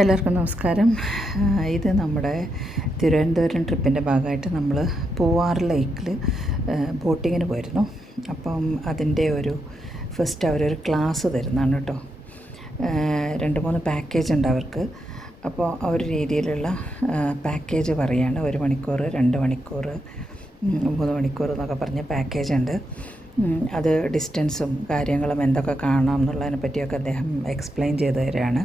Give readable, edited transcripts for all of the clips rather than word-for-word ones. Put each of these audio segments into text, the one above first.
എല്ലാവർക്കും നമസ്കാരം. ഇത് നമ്മുടെ തിരുവനന്തപുരം ട്രിപ്പിൻ്റെ ഭാഗമായിട്ട് നമ്മൾ പൂവാർ ലേക്കിൽ ബോട്ടിങ്ങിന് പോയിരുന്നു. അപ്പം അതിൻ്റെ ഒരു ഫസ്റ്റ് അവരൊരു ക്ലാസ് തരുന്നതാണ് കേട്ടോ. 2-3 പാക്കേജ് ഉണ്ട് അവർക്ക്. അപ്പോൾ ആ ഒരു രീതിയിലുള്ള പാക്കേജ് പറയുകയാണ്. 1 മണിക്കൂർ, 2 മണിക്കൂർ, 3 മണിക്കൂർ എന്നൊക്കെ പറഞ്ഞ പാക്കേജ് ഉണ്ട്. അത് ഡിസ്റ്റൻസും കാര്യങ്ങളും എന്തൊക്കെ കാണാം എന്നുള്ളതിനെ പറ്റിയൊക്കെ അദ്ദേഹം എക്സ്പ്ലെയിൻ ചെയ്ത് തരികയാണ്.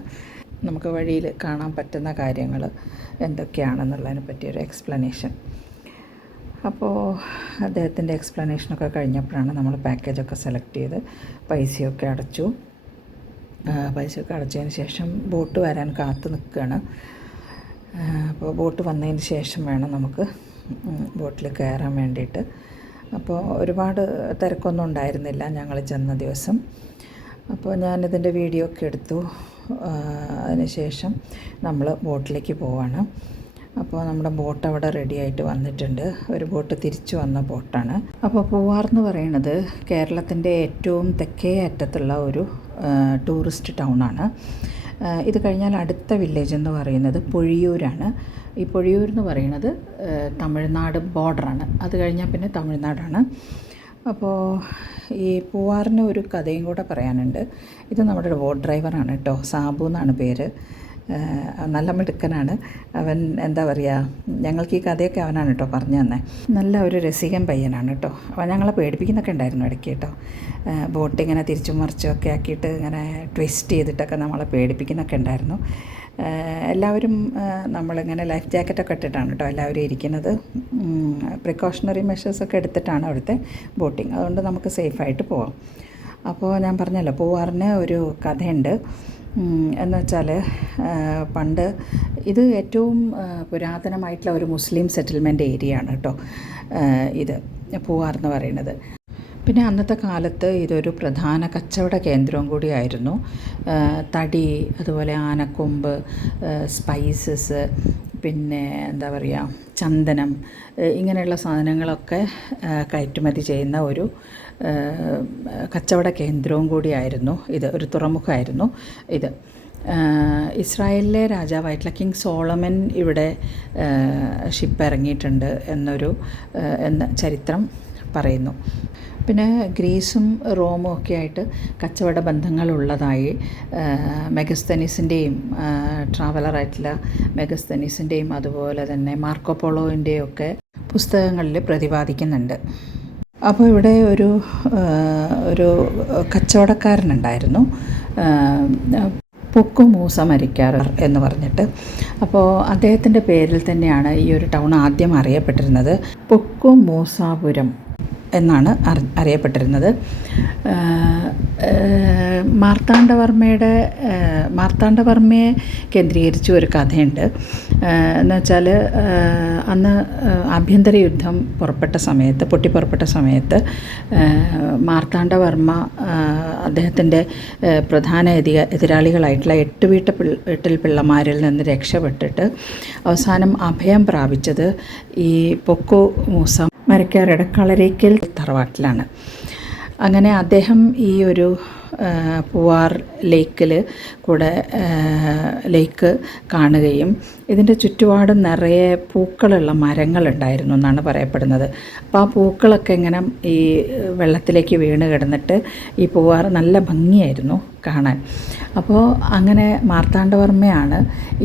നമുക്ക് വഴിയിൽ കാണാൻ പറ്റുന്ന കാര്യങ്ങൾ എന്തൊക്കെയാണെന്നുള്ളതിനെ പറ്റിയൊരു എക്സ്പ്ലനേഷൻ. അപ്പോൾ അദ്ദേഹത്തിൻ്റെ എക്സ്പ്ലനേഷനൊക്കെ കഴിഞ്ഞപ്പോഴാണ് നമ്മൾ പാക്കേജൊക്കെ സെലക്ട് ചെയ്ത് പൈസയൊക്കെ അടച്ചതിന് ശേഷം ബോട്ട് വരാൻ കാത്തു നിൽക്കുകയാണ്. അപ്പോൾ ബോട്ട് വന്നതിന് ശേഷം വേണം നമുക്ക് ബോട്ടിൽ കയറാൻ വേണ്ടിയിട്ട്. അപ്പോൾ ഒരുപാട് തിരക്കൊന്നും ഉണ്ടായിരുന്നില്ല ഞങ്ങൾ ചെന്ന ദിവസം. അപ്പോൾ ഞാനിതിൻ്റെ വീഡിയോ ഒക്കെ എടുത്തു. അതിനുശേഷം നമ്മൾ ബോട്ടിലേക്ക് പോവാണ്. അപ്പോൾ നമ്മുടെ ബോട്ട് അവിടെ റെഡി ആയിട്ട് വന്നിട്ടുണ്ട്. ഒരു ബോട്ട് തിരിച്ചു വന്ന ബോട്ടാണ്. അപ്പോൾ പൂവാർ എന്ന് പറയുന്നത് കേരളത്തിൻ്റെ ഏറ്റവും തെക്കേ അറ്റത്തുള്ള ഒരു ടൂറിസ്റ്റ് ടൗണാണ്. ഇത് കഴിഞ്ഞാൽ അടുത്ത വില്ലേജ് എന്ന് പറയുന്നത് പൊഴിയൂരാണ്. ഈ പൊഴിയൂർ എന്ന് പറയുന്നത് തമിഴ്നാട് ബോർഡറാണ്. അത് കഴിഞ്ഞാൽ പിന്നെ തമിഴ്നാടാണ്. അപ്പോൾ ഈ പൂവാറിന് ഒരു കഥയും കൂടെ പറയാനുണ്ട്. ഇത് നമ്മുടെ ബോട്ട് ഡ്രൈവറാണ് കേട്ടോ. സാബു എന്നാണ് പേര്. നല്ല മിടുക്കനാണ് അവൻ. എന്താ പറയുക, ഞങ്ങൾക്ക് ഈ കഥയൊക്കെ അവനാണ് കേട്ടോ പറഞ്ഞു തന്നെ. നല്ല ഒരു രസികൻ പയ്യനാണ് കേട്ടോ. അപ്പോൾ ഞങ്ങളെ പേടിപ്പിക്കുന്നൊക്കെ ഉണ്ടായിരുന്നു ഇടയ്ക്ക് കേട്ടോ. ബോട്ട് ഇങ്ങനെ തിരിച്ചും മറിച്ചും ഒക്കെ ആക്കിയിട്ട് ഇങ്ങനെ ട്വിസ്റ്റ് ചെയ്തിട്ടൊക്കെ നമ്മളെ പേടിപ്പിക്കുന്നൊക്കെ ഉണ്ടായിരുന്നു. എല്ലാവരും നമ്മളിങ്ങനെ ലൈഫ് ജാക്കറ്റൊക്കെ ഇട്ടിട്ടാണ് കേട്ടോ എല്ലാവരും ഇരിക്കുന്നത്. പ്രിക്കോഷണറി മെഷേഴ്സൊക്കെ എടുത്തിട്ടാണ് അവിടുത്തെ ബോട്ടിങ്. അതുകൊണ്ട് നമുക്ക് സേഫായിട്ട് പോവാം. അപ്പോൾ ഞാൻ പറഞ്ഞല്ലോ, പൂവാറിന് ഒരു കഥയുണ്ട്. എന്ന് വെച്ചാൽ പണ്ട് ഇത് ഏറ്റവും പുരാതനമായിട്ടുള്ള ഒരു മുസ്ലിം സെറ്റിൽമെൻറ്റ് ഏരിയ ആണ് കേട്ടോ ഇത് പൂവാർ എന്ന് പറയുന്നത്. പിന്നെ അന്നത്തെ കാലത്ത് ഇതൊരു പ്രധാന കച്ചവട കേന്ദ്രവും കൂടിയായിരുന്നു. തടി, അതുപോലെ ആനക്കൊമ്പ്, സ്പൈസസ്, പിന്നെ എന്താ പറയുക, ചന്ദനം, ഇങ്ങനെയുള്ള സാധനങ്ങളൊക്കെ കയറ്റുമതി ചെയ്യുന്ന ഒരു കച്ചവട കേന്ദ്രവും കൂടിയായിരുന്നു ഇത്. ഒരു തുറമുഖമായിരുന്നു ഇത്. ഇസ്രായേലിലെ രാജാവായിട്ടുള്ള കിങ് സോളമൻ ഇവിടെ ഷിപ്പ് ഇറങ്ങിയിട്ടുണ്ട് എന്ന ചരിത്രം പറയുന്നു. പിന്നെ ഗ്രീസും റോമും ഒക്കെ ആയിട്ട് കച്ചവട ബന്ധങ്ങളുള്ളതായി മെഗസ്തനീസിൻ്റെയും ട്രാവലറായിട്ടുള്ള മെഗസ്തനീസിൻ്റെയും അതുപോലെ തന്നെ മാർക്കോപോളോവിൻ്റെയും ഒക്കെ പുസ്തകങ്ങളിൽ പ്രതിപാദിക്കുന്നുണ്ട്. അപ്പോൾ ഇവിടെ ഒരു കച്ചവടക്കാരനുണ്ടായിരുന്നു, പൊക്കു മൂസ മരിക്കാർ എന്ന് പറഞ്ഞിട്ട്. അപ്പോൾ അദ്ദേഹത്തിൻ്റെ പേരിൽ തന്നെയാണ് ഈ ഒരു ടൗൺ ആദ്യം അറിയപ്പെട്ടിരുന്നത്. പൊക്കു മൂസാപുരം എന്നാണ് അറിയപ്പെട്ടിരുന്നത്. മാർത്താണ്ഡവർമ്മയെ കേന്ദ്രീകരിച്ച ഒരു കഥയുണ്ട്. എന്ന് വെച്ചാൽ അന്ന് ആഭ്യന്തര യുദ്ധം പൊട്ടിപ്പുറപ്പെട്ട സമയത്ത് മാർത്താണ്ഡവർമ്മ അദ്ദേഹത്തിൻ്റെ പ്രധാന എതിരാളികളായിട്ടുള്ള 8 വീട്ടിൽ പിള്ളമാരിൽ നിന്ന് രക്ഷപ്പെട്ടിട്ട് അവസാനം അഭയം പ്രാപിച്ചത് ഈ പൊക്കു മൂസ മരക്കാരുടെ കളരേക്കൽ തറവാട്ടിലാണ്. അങ്ങനെ അദ്ദേഹം ഈ ഒരു പൂവാർ ലേക്ക് കാണുകയും ഇതിൻ്റെ ചുറ്റുപാടും നിറയെ പൂക്കളുള്ള മരങ്ങളുണ്ടായിരുന്നു എന്നാണ് പറയപ്പെടുന്നത്. അപ്പോൾ ആ പൂക്കളൊക്കെ ഇങ്ങനെ ഈ വെള്ളത്തിലേക്ക് വീണ് കിടന്നിട്ട് ഈ പൂവാർ നല്ല ഭംഗിയായിരുന്നു കാണാൻ. അപ്പോൾ അങ്ങനെ മാർത്താണ്ഡവർമ്മയാണ്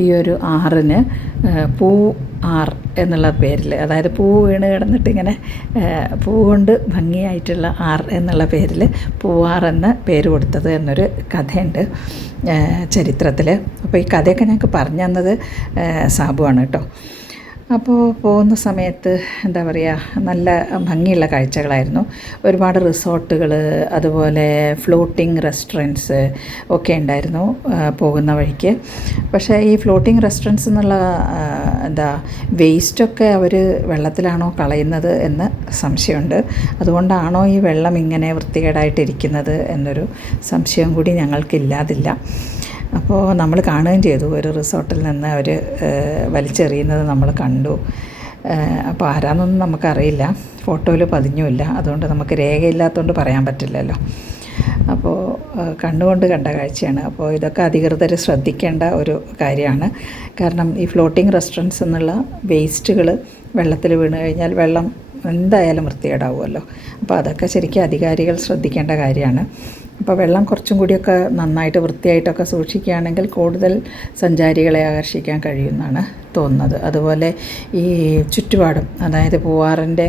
ഈ ഒരു ആറിന് പൂ ആർ എന്നുള്ള പേരിൽ, അതായത് പൂ വീണ് കിടന്നിട്ട് ഇങ്ങനെ പൂ കൊണ്ട് ഭംഗിയായിട്ടുള്ള ആർ എന്നുള്ള പേരിൽ പൂവാർ എന്ന് പേര് കൊടുത്തത് എന്നൊരു കഥയുണ്ട് ചരിത്രത്തിൽ. അപ്പോൾ ഈ കഥയൊക്കെ ഞങ്ങൾക്ക് പറഞ്ഞു തന്നത് സാബുവാണ് കേട്ടോ. അപ്പോൾ പോകുന്ന സമയത്ത് എന്താ പറയുക, നല്ല ഭംഗിയുള്ള കാഴ്ചകളായിരുന്നു. ഒരുപാട് റിസോർട്ടുകൾ, അതുപോലെ ഫ്ലോട്ടിംഗ് റെസ്റ്റോറൻറ്റ്സ് ഒക്കെ ഉണ്ടായിരുന്നു പോകുന്ന വഴിക്ക്. പക്ഷേ ഈ ഫ്ലോട്ടിംഗ് റെസ്റ്റോറൻറ്റ്സ് എന്നുള്ള വേസ്റ്റൊക്കെ അവർ വെള്ളത്തിലാണോ കളയുന്നത് എന്ന് സംശയമുണ്ട്. അതുകൊണ്ടാണോ ഈ വെള്ളം ഇങ്ങനെ വൃത്തികേടായിട്ടിരിക്കുന്നത് എന്നൊരു സംശയം കൂടി ഞങ്ങൾക്കില്ലാതില്ല. അപ്പോൾ നമ്മൾ കാണുകയും ചെയ്തു, ഒരു റിസോർട്ടിൽ നിന്ന് അവർ വലിച്ചെറിയുന്നത് നമ്മൾ കണ്ടു. അപ്പോൾ ആരാന്നൊന്നും നമുക്കറിയില്ല, ഫോട്ടോയിൽ പതിഞ്ഞുമില്ല. അതുകൊണ്ട് നമുക്ക് രേഖയില്ലാത്തതുകൊണ്ട് പറയാൻ പറ്റില്ലല്ലോ. അപ്പോൾ കണ്ണുകൊണ്ട് കണ്ട കാഴ്ചയാണ്. അപ്പോൾ ഇതൊക്കെ അധികൃതർ ശ്രദ്ധിക്കേണ്ട ഒരു കാര്യമാണ്. കാരണം ഈ ഫ്ലോട്ടിംഗ് റെസ്റ്റോറൻറ്റ്സ് എന്നുള്ള വേസ്റ്റുകൾ വെള്ളത്തിൽ വീണ് കഴിഞ്ഞാൽ വെള്ളം എന്തായാലും വൃത്തികേടാവുമല്ലോ. അപ്പോൾ അതൊക്കെ ശരിക്കും അധികാരികൾ ശ്രദ്ധിക്കേണ്ട കാര്യമാണ്. അപ്പോൾ വെള്ളം കുറച്ചും കൂടിയൊക്കെ നന്നായിട്ട് വൃത്തിയായിട്ടൊക്കെ സൂക്ഷിക്കുകയാണെങ്കിൽ കൂടുതൽ സഞ്ചാരികളെ ആകർഷിക്കാൻ കഴിയുമെന്നാണ് തോന്നുന്നത്. അതുപോലെ ഈ ചുറ്റുപാടും, അതായത് പൂവാറിൻ്റെ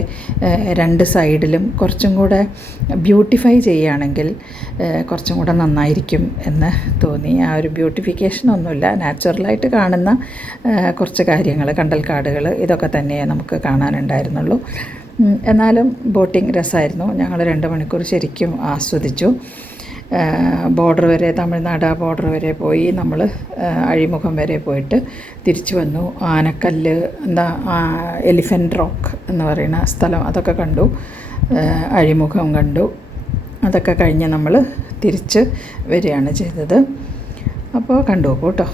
2 സൈഡിലും കുറച്ചും കൂടെ ബ്യൂട്ടിഫൈ ചെയ്യുകയാണെങ്കിൽ കുറച്ചും കൂടെ നന്നായിരിക്കും എന്ന് തോന്നി. ആ ഒരു ബ്യൂട്ടിഫിക്കേഷനൊന്നുമില്ല, നാച്ചുറലായിട്ട് കാണുന്ന കുറച്ച് കാര്യങ്ങൾ, കണ്ടൽക്കാടുകൾ, ഇതൊക്കെ തന്നെ നമുക്ക് കാണാനുണ്ടായിരുന്നുള്ളൂ. എന്നാലും ബോട്ടിംഗ് രസമായിരുന്നു. ഞങ്ങൾ 2 മണിക്കൂർ ശരിക്കും ആസ്വദിച്ചു. ബോർഡർ വരെ, തമിഴ്നാട് ആ ബോർഡർ വരെ പോയി. നമ്മൾ അഴിമുഖം വരെ പോയിട്ട് തിരിച്ചു വന്നു. ആനക്കല്ല്, എലിഫൻ്റ് റോക്ക് എന്ന് പറയുന്ന സ്ഥലം, അതൊക്കെ കണ്ടു. അഴിമുഖം കണ്ടു. അതൊക്കെ കഴിഞ്ഞ് നമ്മൾ തിരിച്ച് വരികയാണ് ചെയ്തത്. അപ്പോൾ കണ്ടു കേട്ടോ.